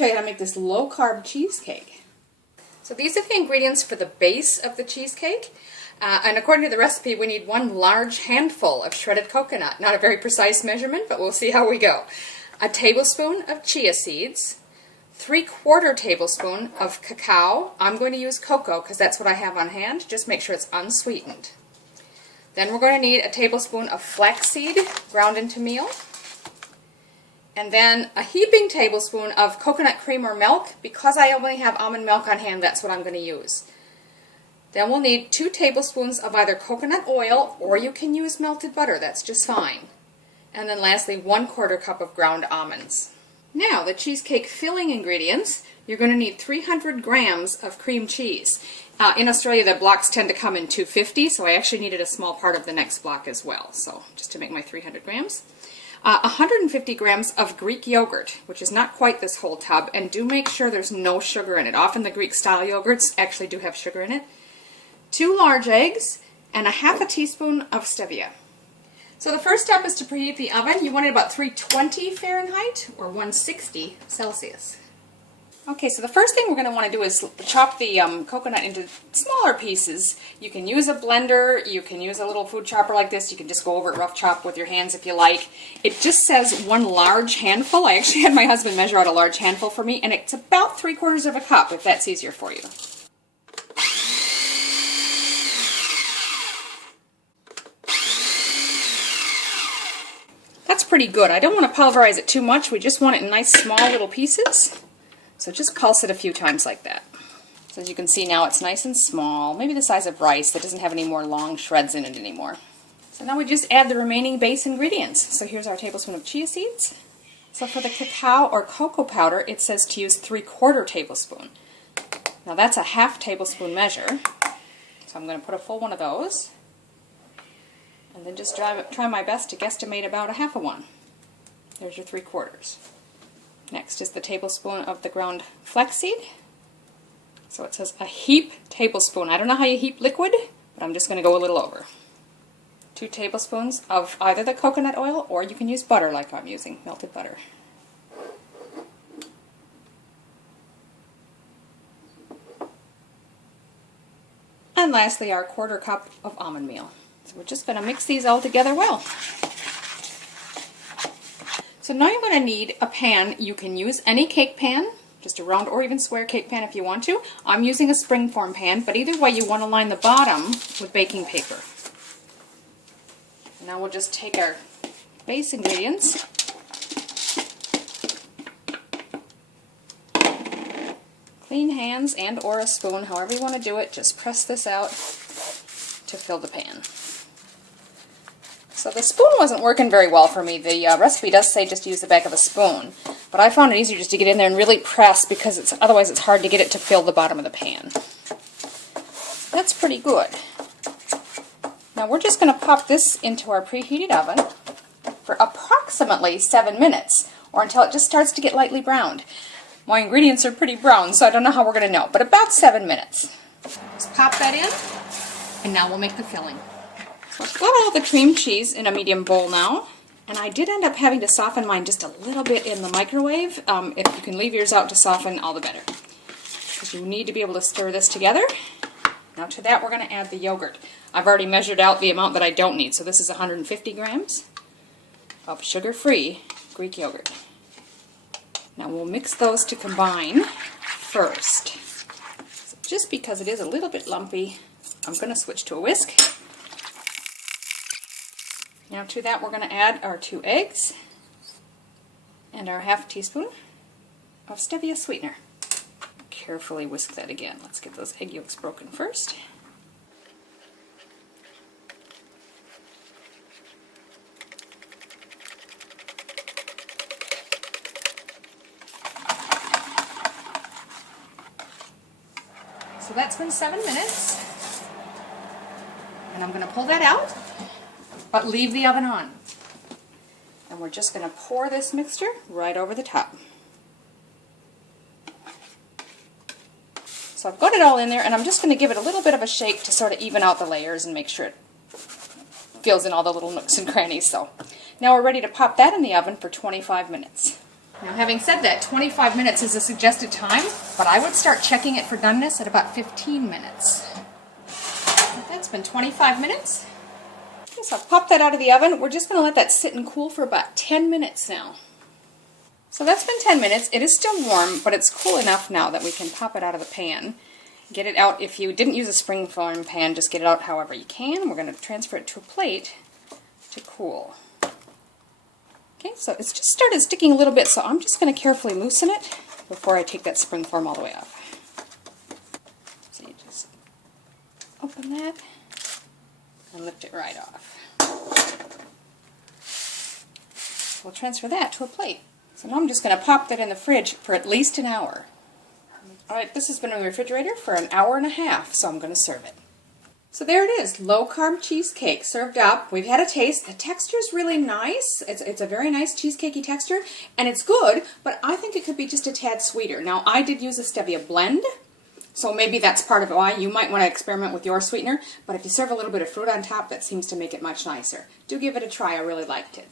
show you how to make this low-carb cheesecake. So these are the ingredients for the base of the cheesecake. And according to the recipe, we need 1 large handful of shredded coconut. Not a very precise measurement, but we'll see how we go. A tablespoon of chia seeds, 3/4 tablespoon of cacao. I'm going to use cocoa because that's what I have on hand. Just make sure it's unsweetened. Then we're going to need a tablespoon of flaxseed ground into meal. And then a heaping tablespoon of coconut cream or milk. Because I only have almond milk on hand, that's what I'm going to use. Then we'll need 2 tablespoons of either coconut oil, or you can use melted butter, that's just fine. And then lastly, 1/4 cup of ground almonds. Now, the cheesecake filling ingredients, you're going to need 300 grams of cream cheese. In Australia, the blocks tend to come in 250, so I actually needed a small part of the next block as well, so just to make my 300 grams. 150 grams of Greek yogurt, which is not quite this whole tub, and do make sure there's no sugar in it. Often the Greek-style yogurts actually do have sugar in it. 2 large eggs, and a 1/2 teaspoon of stevia. So the first step is to preheat the oven. You want it about 320 Fahrenheit or 160 Celsius. Okay, so the first thing we're going to want to do is chop the coconut into smaller pieces. You can use a blender, you can use a little food chopper like this, you can just go over it rough chop with your hands if you like. It just says 1 large handful. I actually had my husband measure out a large handful for me, and it's about 3/4 of a cup if that's easier for you. That's pretty good. I don't want to pulverize it too much. We just want it in nice small little pieces. So just pulse it a few times like that. So as you can see now, it's nice and small, maybe the size of rice. That doesn't have any more long shreds in it anymore. So now we just add the remaining base ingredients. So here's our tablespoon of chia seeds. So for the cacao or cocoa powder, it says to use 3/4 tablespoon. Now that's a 1/2 tablespoon measure. So I'm going to put a full one of those. And then just try my best to guesstimate about a 1/2 one. There's your 3/4. Next is the tablespoon of the ground flaxseed. So it says a heaped tablespoon. I don't know how you heap liquid, but I'm just going to go a little over. 2 tablespoons of either the coconut oil, or you can use butter like I'm using, melted butter. And lastly, our 1/4 cup of almond meal. So we're just going to mix these all together well. So now you're going to need a pan. You can use any cake pan, just a round or even square cake pan if you want to. I'm using a springform pan, but either way you want to line the bottom with baking paper. Now we'll just take our base ingredients. Clean hands and or a spoon, however you want to do it. Just press this out to fill the pan. So the spoon wasn't working very well for me. The recipe does say just use the back of a spoon, but I found it easier just to get in there and really press because otherwise it's hard to get it to fill the bottom of the pan. That's pretty good. Now we're just going to pop this into our preheated oven for approximately 7 minutes, or until it just starts to get lightly browned. My ingredients are pretty brown, so I don't know how we're going to know, but about 7 minutes. Just pop that in, and now we'll make the filling. So I've got all the cream cheese in a medium bowl now, and I did end up having to soften mine just a little bit in the microwave. If you can leave yours out to soften, all the better, because you need to be able to stir this together. Now to that we're going to add the yogurt. I've already measured out the amount that I don't need, so this is 150 grams of sugar-free Greek yogurt. Now we'll mix those to combine first. So just because it is a little bit lumpy, I'm going to switch to a whisk. Now to that we're going to add our 2 eggs and our 1/2 teaspoon of stevia sweetener. Carefully whisk that again. Let's get those egg yolks broken first. So that's been 7 minutes, and I'm going to pull that out, but leave the oven on. And we're just going to pour this mixture right over the top. So I've got it all in there, and I'm just going to give it a little bit of a shake to sort of even out the layers and make sure it fills in all the little nooks and crannies. So now we're ready to pop that in the oven for 25 minutes. Now, having said that, 25 minutes is a suggested time, but I would start checking it for doneness at about 15 minutes. That's been 25 minutes. Okay, so I've popped that out of the oven. We're just going to let that sit and cool for about 10 minutes now. So that's been 10 minutes. It is still warm, but it's cool enough now that we can pop it out of the pan. Get it out. If you didn't use a springform pan, just get it out however you can. We're going to transfer it to a plate to cool. Okay, so it's just started sticking a little bit, so I'm just going to carefully loosen it before I take that springform all the way off. So you just open that and lift it right off. We'll transfer that to a plate. So now I'm just going to pop that in the fridge for at least an hour. Alright, this has been in the refrigerator for an hour and a half, so I'm going to serve it. So there it is, low-carb cheesecake served up. We've had a taste. The texture is really nice. It's a very nice cheesecakey texture, and it's good, but I think it could be just a tad sweeter. Now, I did use a Stevia blend, so maybe that's part of why you might want to experiment with your sweetener, but if you serve a little bit of fruit on top, that seems to make it much nicer. Do give it a try. I really liked it.